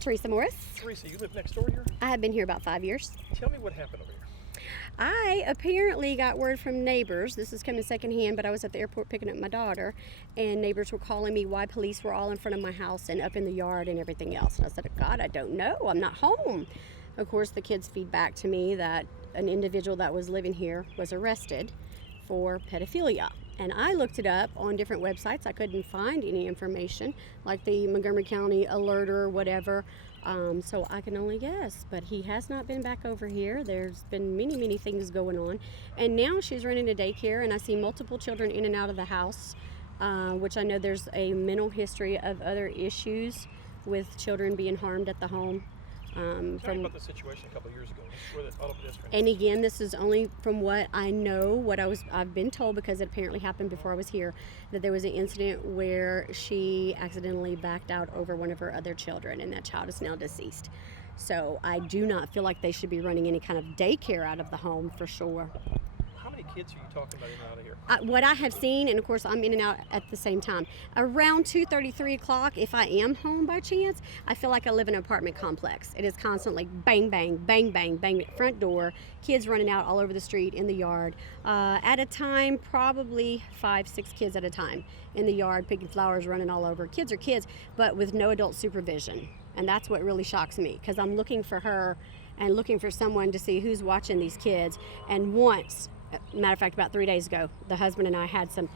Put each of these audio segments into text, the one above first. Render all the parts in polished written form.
Theresa Morris. Theresa, you live next door here? I have been here about 5 years. Tell me what happened over here. I apparently got word from neighbors. This is coming secondhand, but I was at the airport picking up my daughter, and neighbors were calling me why police were all in front of my house and up in the yard and everything else. And I said, God, I don't know. I'm not home. Of course, the kids feed back to me that an individual that was living here was arrested for pedophilia. And I looked it up on different websites. I couldn't find any information, like the Montgomery County Alerter or whatever. So I can only guess. But he has not been back over here. There's been many things going on. And now she's running a daycare, and I see multiple children in and out of the house, which I know there's a mental history of other issues with children being harmed at the home. Tell me about the situation a couple of years ago. Where the auto pedestrian and again, this is only from what I know, I've been told, because it apparently happened before I was here, that there was an incident where she accidentally backed out over one of her other children, and that child is now deceased. So I do not feel like they should be running any kind of daycare out of the home for sure. How many kids are you talking about in and out of here? What I have seen, and of course I'm in and out at the same time, around 2:30, 3 o'clock, if I am home by chance, I feel like I live in an apartment complex. It is constantly bang, bang, bang, bang, bang, front door, kids running out all over the street, in the yard. At a time, probably 5, 6 kids at a time in the yard, picking flowers, running all over. Kids are kids, but with no adult supervision. And that's what really shocks me, because I'm looking for her and looking for someone to see who's watching these kids. And once, matter of fact, about 3 days ago, the husband and I had some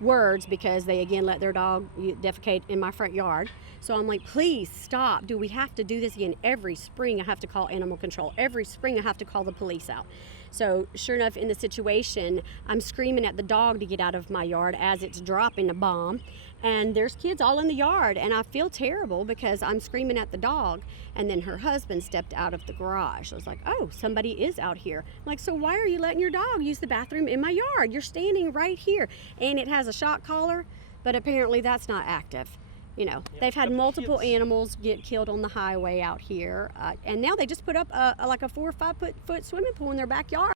words because they again let their dog defecate in my front yard. So I'm like, please stop. Do we have to do this again? Every spring I have to call animal control. Every spring I have to call the police out. So sure enough, in the situation, I'm screaming at the dog to get out of my yard as it's dropping a bomb. And there's kids all in the yard, and I feel terrible because I'm screaming at the dog. And then her husband stepped out of the garage. I was like, oh, somebody is out here. I'm like, so why are you letting your dog use the bathroom in my yard? You're standing right here. And it has a shock collar, but apparently that's not active. You know, they've had multiple animals get killed on the highway out here. And now they just put up like a 4 or 5 foot swimming pool in their backyard.